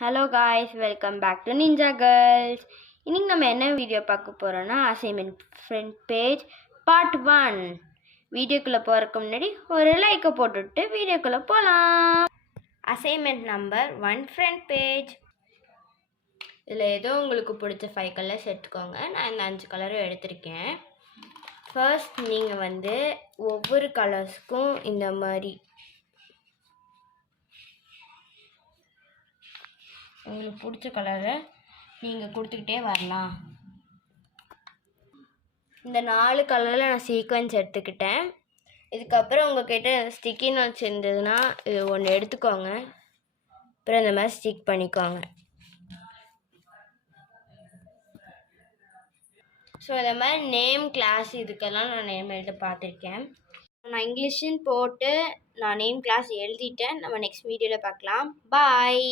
Hello guys, welcome back to ninja girls. இன்னைக்கு நம்ம என்ன வீடியோ பார்க்க போகிறோன்னா அசைன்மெண்ட் ஃப்ரண்ட் பேஜ் பார்ட் 1. வீடியோக்குள்ளே போகிறதுக்கு முன்னாடி ஒரு லைக்கை போட்டுவிட்டு வீடியோக்குள்ளே போகலாம். Assignment number 1 front page. இதில் ஏதோ உங்களுக்கு பிடிச்ச 5 கலர்ஸ் எடுத்துக்கோங்க. நான் இந்த 5 கலரும் எடுத்திருக்கேன். ஃபர்ஸ்ட் நீங்கள் ஒவ்வொரு கலர்ஸ்க்கும் இந்த மாதிரி உங்களுக்கு பிடிச்ச கலரை நீங்கள் கொடுத்துக்கிட்டே வரலாம். இந்த 4 கலரில் நான் சீக்வன்ஸ் எடுத்துக்கிட்டேன். இதுக்கப்புறம் உங்கள்கிட்ட ஸ்டிக்கி நோட்ஸ் இருந்ததுன்னா இது ஒன்று எடுத்துக்கோங்க. அப்புறம் இந்த மாதிரி ஸ்டிக் பண்ணிக்கோங்க. ஸோ இந்த மாதிரி நேம் கிளாஸ் இதுக்கெல்லாம் நான் நேம் எழுத பார்த்துருக்கேன். நான் இங்கிலீஷ்னு போட்டு நான் நேம் கிளாஸ் எழுதிட்டேன். நம்ம நெக்ஸ்ட் வீடியோவில் பார்க்கலாம். பாய்.